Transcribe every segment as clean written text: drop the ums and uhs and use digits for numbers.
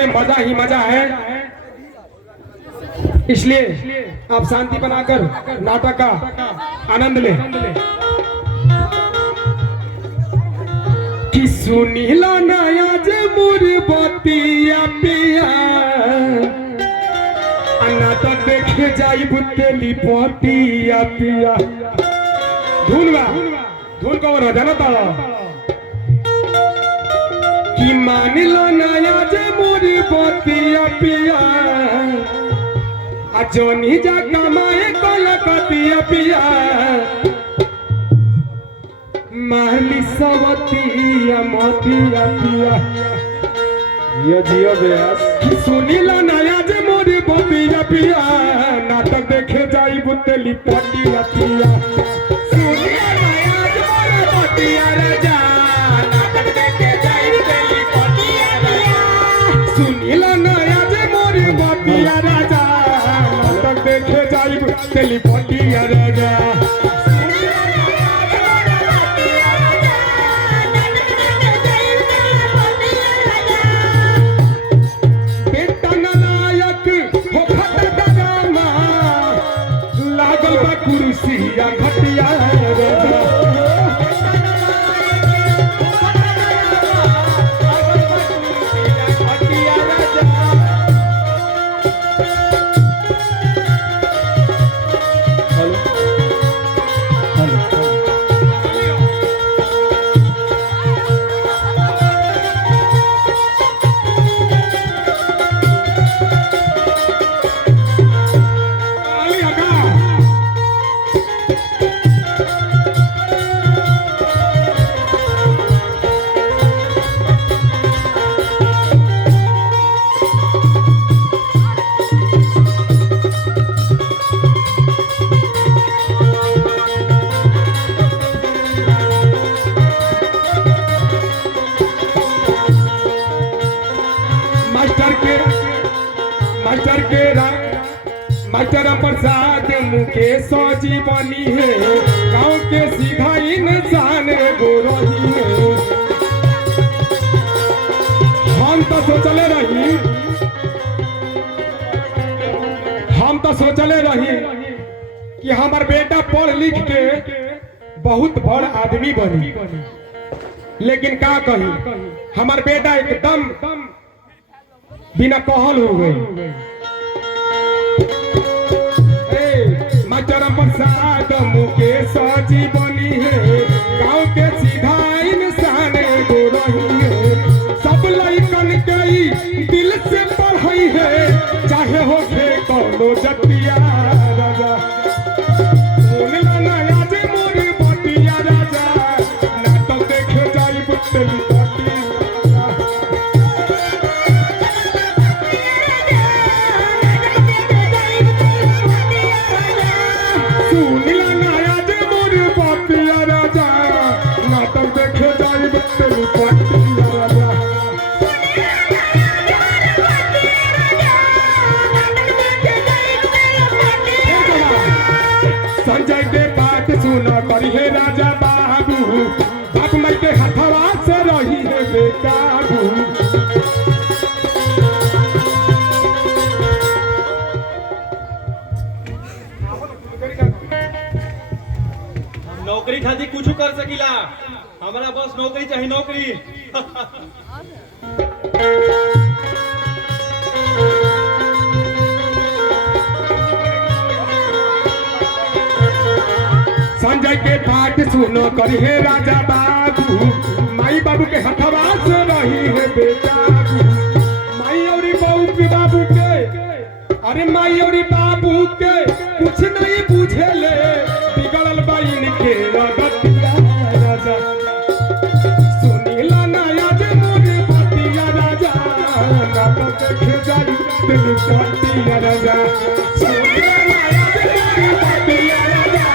में मजा ही मजा है, इसलिए आप शांति बनाकर नाटक का आनंद लें। कि सुनीला नया जे मोर बतिया पिया नाटक देखे जाई बुतेली पतिया पिया। धुन कौन है जाना ताला कि मान लो नया जे मोर बतिया पिया आ जोनी जा कमाए कलकतिया पिया माली सवतिया मोतिया पिया। ये जियो बेस कि सुनीला नया जे मोर बतिया पिया नाटक देखे जाई बुतेली पतिया पिया। सुनीला नया जे मोर बतिया राजा नाटक देखे जाई बुतेली पतिया पिया। सुनीला नया जे मोर बतिया राजा नाटक देखे जाई बुतेली पतिया राजा। कुर्सिया घटिया मास्टर प्रसाद मुकेश जी बनी है गाँव के सीधा इंसान गोरही है। हम तो सोचले रही कि हमार बेटा पढ़ लिख के बहुत बड़ आदमी बनी, लेकिन का कही हमार बेटा एकदम बिना कहल हो गई। मास्टर प्रसाद मुकेश जी बनी है गाँव के सीधा इंसान गोरही है। सब लइकन के दिल से पढ़ाई है चाहे हो कौनो जतिया राजा। सुनीला नया जे मोर बतिया राजा नाटक देखे जाई बुतेली पतिया। सुनीला नया जे मोर बतिया राजा नाटक देखे जाई बुतेली पतिया राजा। संजय के बात सुना करी है राजा बाबू बाप मई के हथवा से रही है बेकाबू। नौकरी खातिर कुछ कर सकीला, हमारा बस नौकरी चाहिए नौकरी। संजय के पाठ सुनो करी है राजा बाबू माई बाबू के हथवा से रही है बेकाबू। माई और बाबू के अरे माई और बाबू के कुछ नहीं पूछे ले बिगड़ल बाइन के रगतिया राजा। सुनीला नया जे मोर बतिया राजा नाटक देखे जाई बुतेली पतिया राजा। सुनीला नया जे मोर बतिया राजा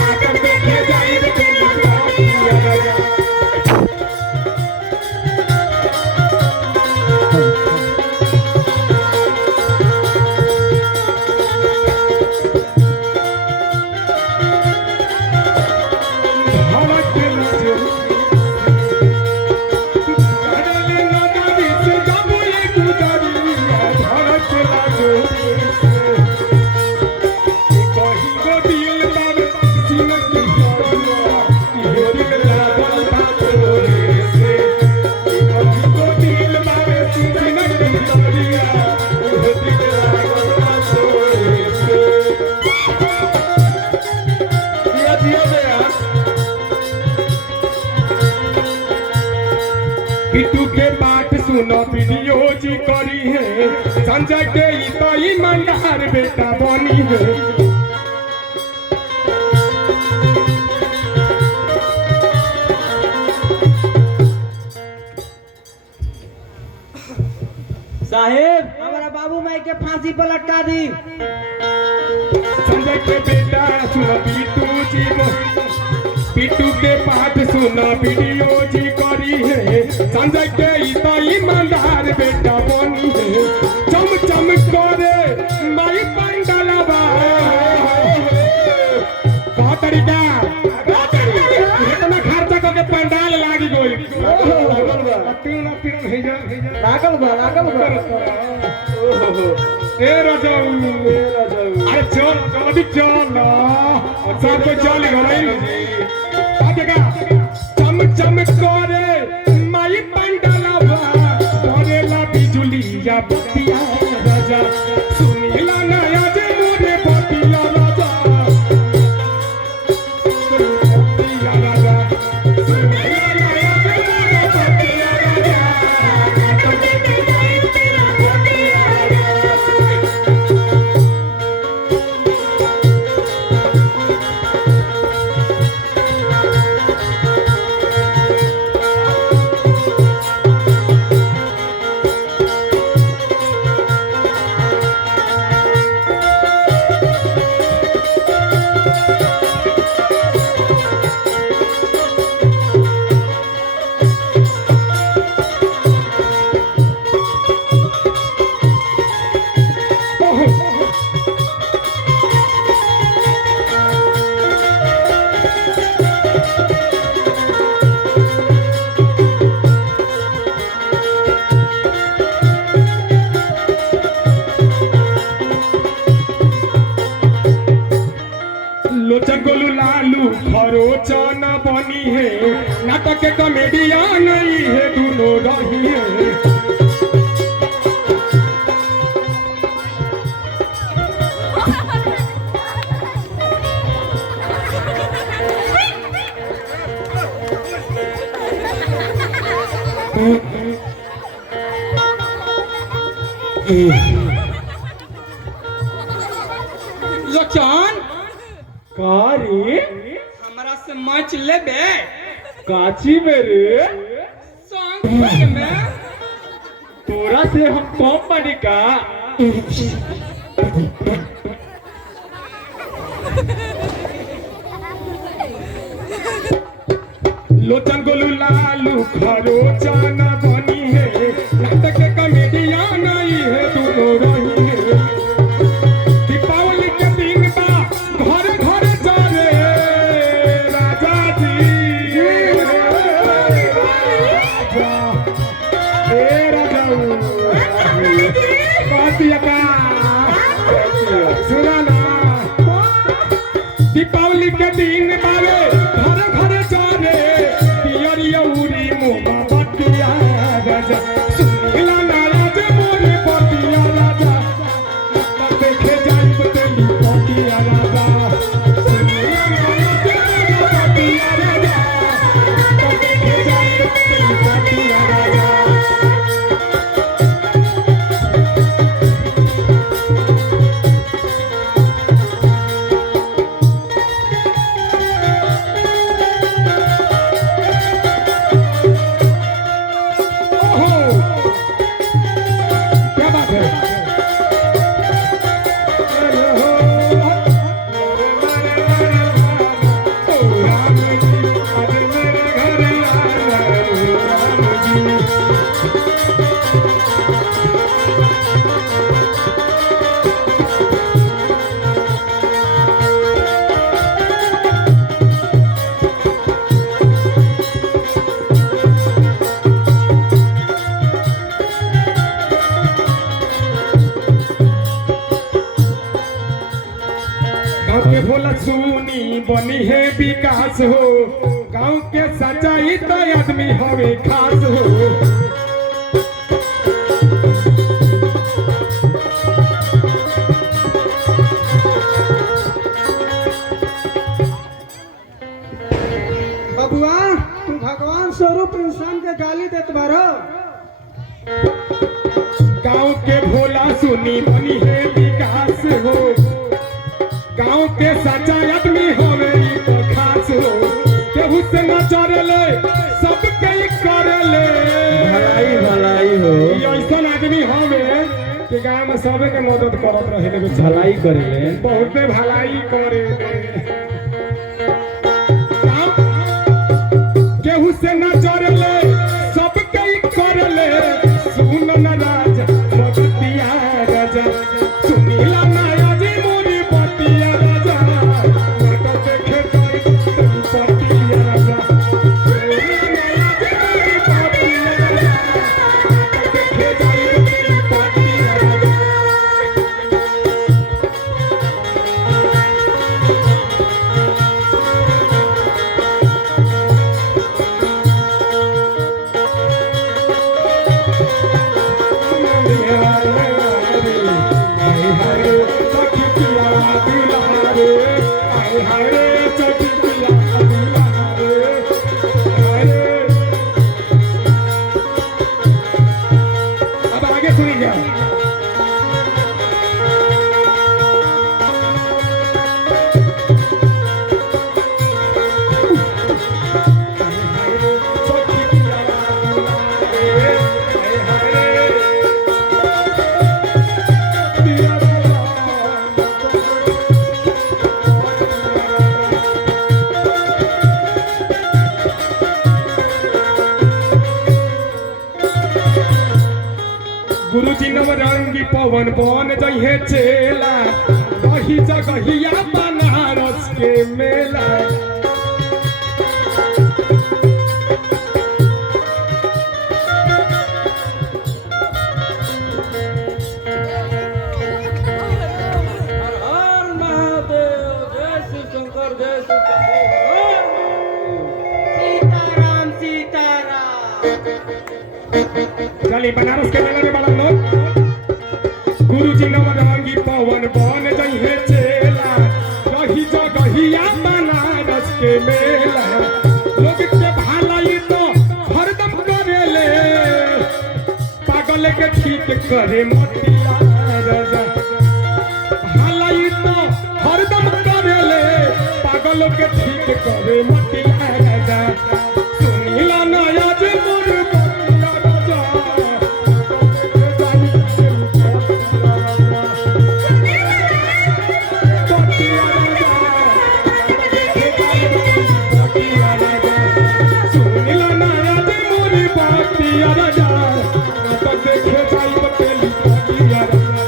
नाटक देखे जाई बुतेली पतिया राजा। वीडियो जी करी है संजय के ई तो ईमानदार बेटा बनी है। साहेब हमारा बाबू माई के फांसी पर लटका दी। संजय के बेटा सुना पीटू के पाठ सुना वीडियो जी करी है संजय के ई तो ईमानदार बेटा बनी है। चम चम करे माई पंडलवा कहा तरीका इतना खर्चा करके पंडाल लागी गई लागल बा ए राजाऊ अरे चल जल्दी चल सब कोई चल गई चम चम करे माई पंडलवा करेला बिजुलिया बतिया राजा सुनीला नया जे मोरे बतिया राजा बतिया राजा सुनीला नया जे मोरे बतिया राजा लोचन गोलू लालू खरोचन बनी है नाटक के कॉमेडियन नहीं है दोनों रही है। लोचन कारी हमरा से मैच लेबे काची मेरे संग में तोरा से हम कम बनी का लोचन गोलू लालू खरोचन बनी है नाटक के कॉमेडियन नहीं है दोनों रही है। दीपावली के दिन बा घर घर चले राजा जी सुना ना दीपावली के दिन बारे घर घर चले पियरिया उरी मुमा बतिया राजा सुनीला नारा जे मोरे बतिया राजा देखे जाई बतेली बतिया राजा सुनीला नारा जे मोरे बतिया राजा देखे जाई बतेली बतिया राजा। क्या बात है राम जी आज मेरे घर आया राम जी। गाँव के भोला सुनी बनी है विकास हो गाँव के सच्चाई तो आदमी हवे खास हो। बबुआ तू भगवान स्वरूप इंसान के गाली देत बारो। सुनी बनी है विकास हो गांव के सच्चा आदमी होवे ई तो खास हो केहू से न चरेले सब के करेले भलाई भलाई हो ई ऐसन आदमी होवे कि गांव में सबे के मदद करत रहे बेचारा भलाई करेले बहुते भलाई करे केहू से न चरेले सब के करेले सुन न राजा मगतिया राजा सुनीला नया जी मोरी पतिया राजा मत देखे तोरी पतिया राजा सुनीला नया जी मोरी पतिया राजा मत देखे तोरी पतिया राजा अब आगे सुनिए गुरुजी नवरंगी पवन बन जइहे चेला रही जगहिया बनारस के मेला हर महादेव जय शिव शंकर जय शिव सीताराम सीताराम चली बनारस के मेला में बड़ा लोग गुरुजी नवरंगी पवन बन जइहे चेला रही जगहिया बनारस के मेला लोग के भलाई तो हरदम करेले पागल के ठीक करे मतिया राजा भलाई तो हरदम करेले पागल के ठीक करे मतिया राजा सुनीला नया जे मोर पतिया राजा पतिया राजा सुनीला नया जे मोर पतिया राजा तो देखे जाई बतेली पतिया राजा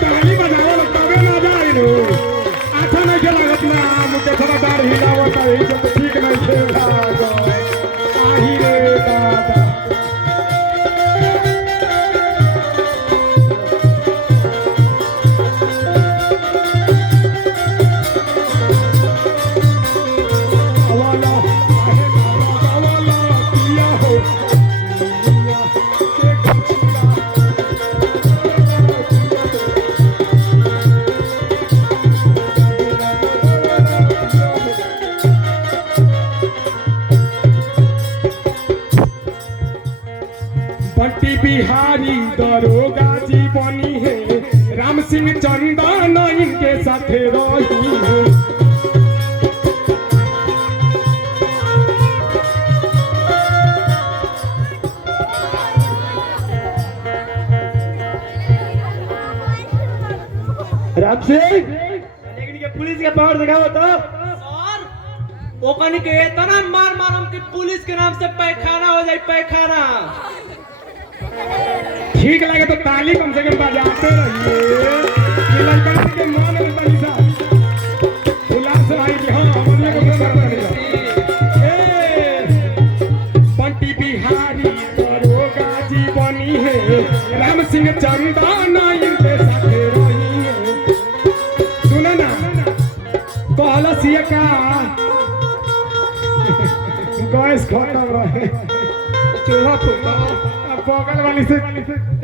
ताली बजाओ ना तबे ना जाई नु अच्छा नहीं के लागत ना मुके थोड़ा डार हिलावत है ई सब ठीक नहीं छे भागो आही रे दादा वाला आहे वाला पिया हो पिया के कुछिया बंटी बिहारी दरोगा जी बनी है राम सिंह चंदन इनके साथ रही है राम सिंह लेकिन के पुलिस के पावर दिखाओ तो और वो कनी के इतना मार मारम कि पुलिस के नाम से पैखाना हो जाए पैखाना ठीक लगे तो ताली कम से कम बजाते रहिए। ये लड़का के मन में बनी सा उल्लास भाई जी हाँ हमने को कर रहे ए पंटी बिहारी दरोगा जी बनी है राम सिंह चंदाना इनके साथ रही है। सुनो ना कहला सिया का गैस खत्म रहे चूल्हा फूका बगल वाली से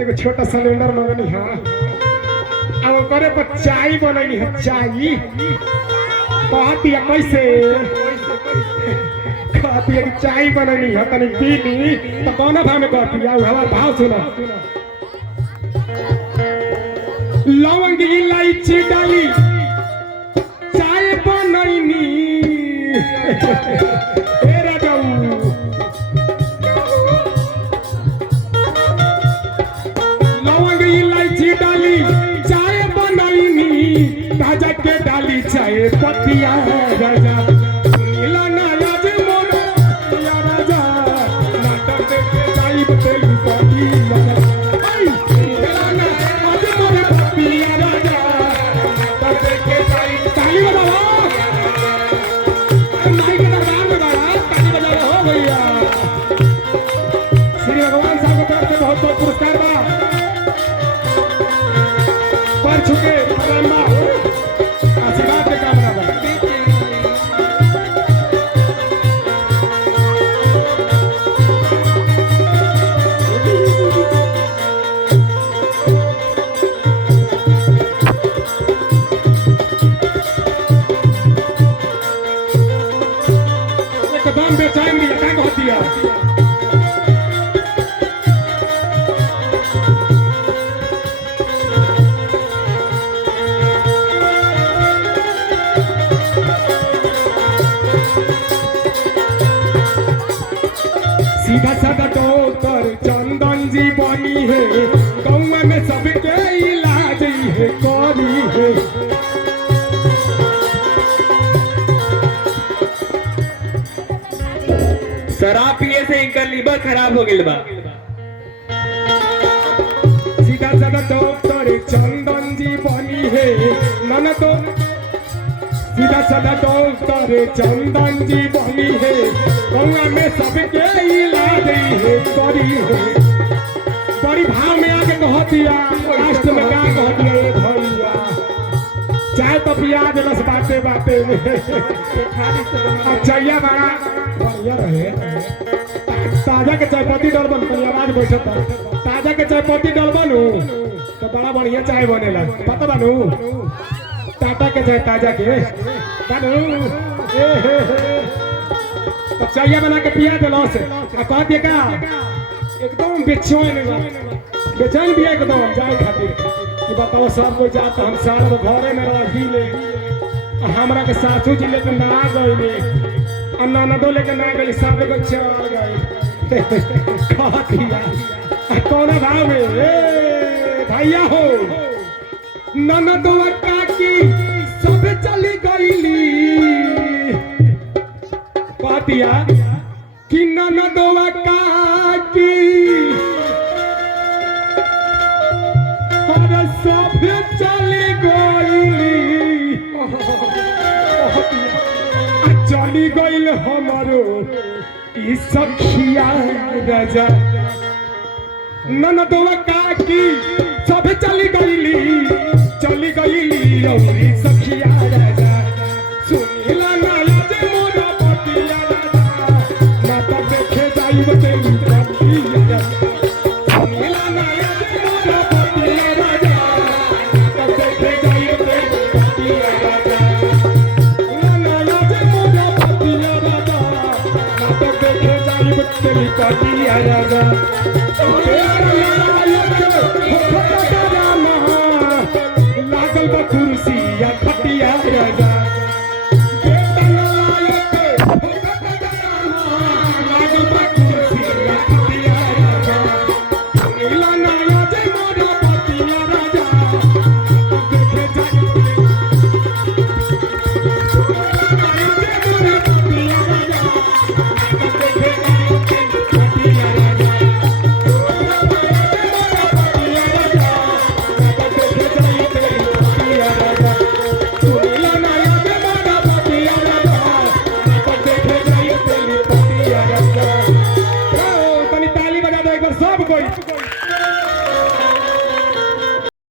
एगो छोटा सिलेंडर मंगनी है अब करे पर चाय बननी है चाय कहती है कैसे कहती है कि चाय बननी है तनी पीली तो कौन भाव में कहती है हमारा भाव सुनो लवंग इलायची डाली चाय बननी ए राजाऊ लवंग इलायची डाली चाय बननी ताजा के डाली चाय पतिया राजा नीला ना राज मोर या राजा नाटक देखे चाय बतेली पतिया आई नीला ना राज मोर पतिया राजा नाटक देखे चाय ताली बजाओ माइक के दरबार में गाना ताली बजाओ हो भैया। श्री भगवान साहब की तरफ से बहुत बहुत पुरस्कार बा पर छुके लंबा आशीर्वाद के कामना बा। एकदम बेचैन भी क्या कहती है सीधा साधा डॉक्टर चंदन जी बनी है गौवा में सबके इलाज है करी है। शराब पिए से इनकर लीवर खराब हो गई बा। सीधा साधा डॉक्टर चंदन जी बनी है नन तो सीधा साधा डॉक्टर चंदन जी बनी है गौवा में सबके इलाज है करी है। बड़ी भाव में आके कह दिया लास्ट में क्या कह दिया ये भैया चाय तो पिया दिलस बाते बाते में अच्छा ये बड़ा बढ़िया रहे ताजा के चाय पत्ती डलबन पर आवाज बैठत ताजा के चाय पत्ती डलबन तो बड़ा बढ़िया चाय बनेला पता बानू टाटा के चाय ताजा के बानू तो चाय बना के पिया दिलस आ कह दिया का एकदम बेचैन भी एकदम जाए खातिर कि बताओ सब कोई जाता हम सारा तो घरे में रही ले हमरा के सासू जी लेके ना गई ननदो लेके ना गई सब लोग चल गए कह दिया कौन भाव में ए भैया हो ननदो काकी सब चली गईली कह दिया कि ननदो काकी अरे सब चली गईली चली गईल हमारो ई सखिया राजा ननदो काकी सब चली गईली और ई सखिया राजा सुनीला नाया जे मोरा पतिया राजा ना तो देखे जाइब तेरी पतिया राजा सुनीला नाया जे मोरा पतिया राजा ना तो देखे जाइब तेरी पतिया राजा तेरी पतिया राजा लागल बा कुर्सी